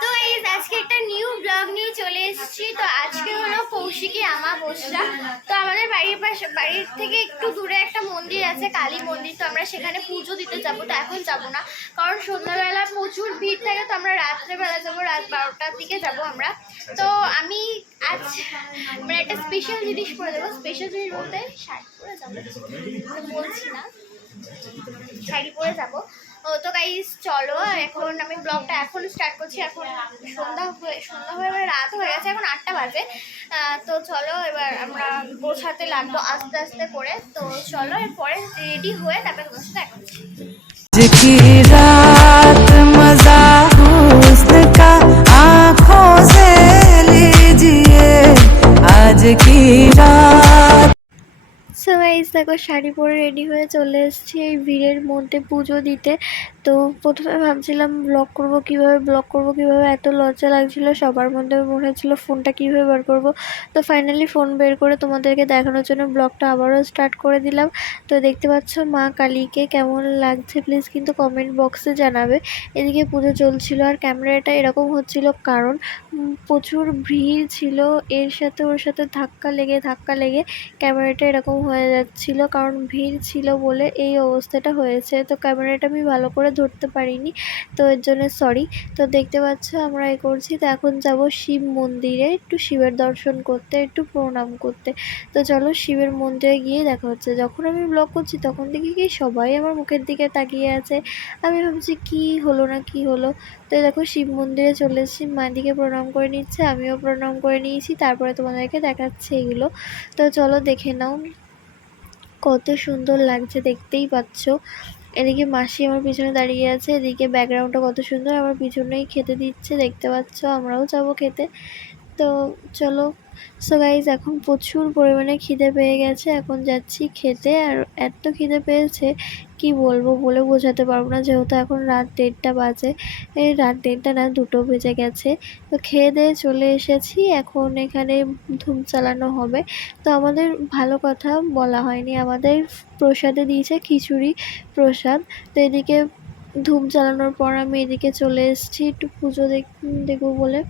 তো আজকে একটা নিউ ব্লগ নিয়ে চলে এসেছি। তো আজকে হলো কৌশিকী আমাবস্যা। তো আমাদের বাড়ির থেকে একটু দূরে একটা মন্দির আছে, কালী মন্দির। তো আমরা সেখানে পুজো দিতে যাবো। তো এখন যাবো না, কারণ সন্ধ্যাবেলা প্রচুর ভিড় থাকে। তো আমরা রাত্রেবেলা যাবো, রাত 12টার দিকে যাবো আমরা। তো আমি আজ মানে একটা স্পেশাল জিনিস পরে দেবো। স্পেশাল জিনিস বলতে শাড়ি পরে যাবো, বলছি না, শাড়ি পরে যাবো। তো গাইস চলো, এখন আমি ব্লগটা এখন স্টার্ট করছি। এখন সন্ধ্যা হয়ে এবার রাত হয়ে গেছে, এখন 8টা বাজে। তো চলো এবার আমরা গোছাতে লাগবো আস্তে আস্তে করে। তো চলো এরপরে রেডি হয়ে তারপরে তোমার সাথে দেখা হচ্ছে। সো গাইস দেখো, শাড়ি পরে রেডি হয়ে চলে এসেছি এই ভিড়ের মধ্যে পুজো দিতে। তো প্রথমে ভাবছিলাম ব্লগ করব কিভাবে, এত লজ্জা লাগছিল। সবার মধ্যে মনে হচ্ছিল ফোনটা কীভাবে বার করব। তো ফাইনালি ফোন বের করে তোমাদেরকে দেখানোর জন্য ব্লগটা আবারও স্টার্ট করে দিলাম। তো দেখতে পাচ্ছ মা কালীকে কেমন লাগছে প্লিজ কিন্তু কমেন্ট বক্সে জানাবে। এদিকে পুজো চলছিল আর ক্যামেরাটা এরকম হচ্ছিল কারণ প্রচুর ভিড় ছিল। এর সাথে ওর সাথে ধাক্কা লেগে ক্যামেরাটা এরকম হয়ে যাচ্ছিল, কারণ ভিড় ছিল বলে এই অবস্থাটা হয়েছে। তো ক্যামেরাটা আমি ভালো করে ধরতে পারিনি, তো এর জন্য সরি। তো দেখতে পাচ্ছ আমরা করছি। তো এখন যাব শিব মন্দিরে একটু শিবের দর্শন করতে, একটু প্রণাম করতে। তো চলো শিবের মন্দিরে গিয়ে দেখা হচ্ছে। যখন আমি ব্লগ করছি তখন দেখি কি সবাই আমার মুখের দিকে তাকিয়ে আছে। আমি ভাবছি কি হলো না কি হলো। তো দেখো শিব মন্দিরে চলে এসেছি, মাদিকে প্রণাম করে নিচ্ছে, আমিও প্রণাম করে নিয়েছি। তারপরে তোমাদেরকে দেখাচ্ছে এগুলো। তো চলো দেখে নাও, কত সুন্দর লাগছে দেখতেই পাচ্ছ। এদিকে মাসি আমার পিছনে দাঁড়িয়ে আছে, এদিকে ব্যাকগ্রাউন্ডটা কত সুন্দর, আমার পিছনেই খেতে দিচ্ছে দেখতে পাচ্ছ। আমরাও যাবো খেতে। তো চলো। সো গাইজ এখন প্রচুর পরিমাণে খিদে পেয়ে গেছে, এখন যাচ্ছি খেতে। আর এত খিদে পেয়েছে কি বলবো, বলে বোঝাতে পারবো না, যেহেতু এখন রাত 1:30 বাজে। এই রাত 1:30 না, 2টো বেজে গেছে। তো খেয়ে দিয়ে চলে এসেছি, এখন এখানে ধূপ চালানো হবে। তো আমাদের ভালো কথা বলা হয়নি, আমাদের প্রসাদে দিয়েছে খিচুড়ি প্রসাদ। তো এদিকে ধূপ জ্বালানোর পর আমি এদিকে চলে এসেছি একটু পুজো দেখবো বলে।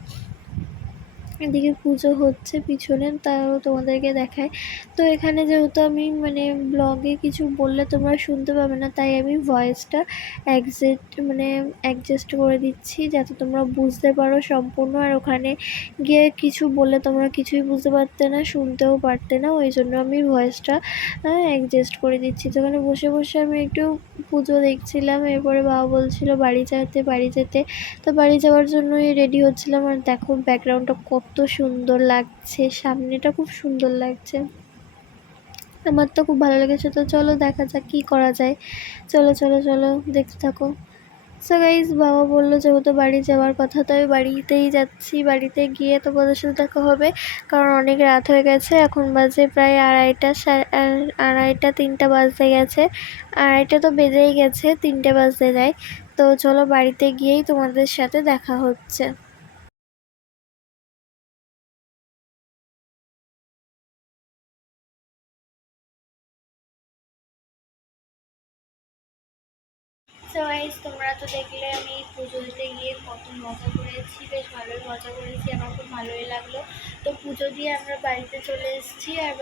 এদিকে পুজো হচ্ছে পিছনে, তাও তোমাদেরকে দেখায়। তো এখানে যেহেতু আমি মানে ব্লগে কিছু বললে তোমরা শুনতে পাবে না, তাই আমি ভয়েসটা অ্যাডজাস্ট করে দিচ্ছি যাতে তোমরা বুঝতে পারো সম্পূর্ণ। আর ওখানে গিয়ে কিছু বললে তোমরা কিছুই বুঝতে পারতে না, শুনতেও পারতে না, ওই জন্য আমি ভয়েসটা অ্যাডজাস্ট করে দিচ্ছি। তো ওখানে বসে বসে আমি একটু পুজো দেখছিলাম। এরপরে বাবা বলছিল বাড়ি যেতে। তো বাড়ি যাওয়ার জন্যই রেডি হচ্ছিলাম। আর দেখো ব্যাকগ্রাউন্ডটা কত সুন্দর লাগছে, সামনেটা খুব সুন্দর লাগছে, আমার তো খুব ভালো লেগেছে। তো চলো দেখা যাক কী করা যায়। চলো দেখতে থাকো। সো গাইজ বাবা বললো যেহেতু বাড়ি যাওয়ার কথা, তো আমি বাড়িতেই যাচ্ছি। বাড়িতে গিয়ে তোমাদের সাথে দেখা হবে, কারণ অনেক রাত হয়ে গেছে। এখন বাজে প্রায় 2:30 3টা বাজতে গেছে। 2:30 তো বেজেই গেছে, 3টে বাজতে যায়। তো চলো বাড়িতে গিয়েই তোমাদের সাথে দেখা হচ্ছে। সো গাইস তোমরা তো দেখলে আমি পুজো দিতে গিয়ে কত মজা করেছি, বেশ ভালোই মজা করেছি, আমার খুব ভালোই লাগলো। তো পুজো দিয়ে আমরা বাড়িতে চলে এসেছি। আর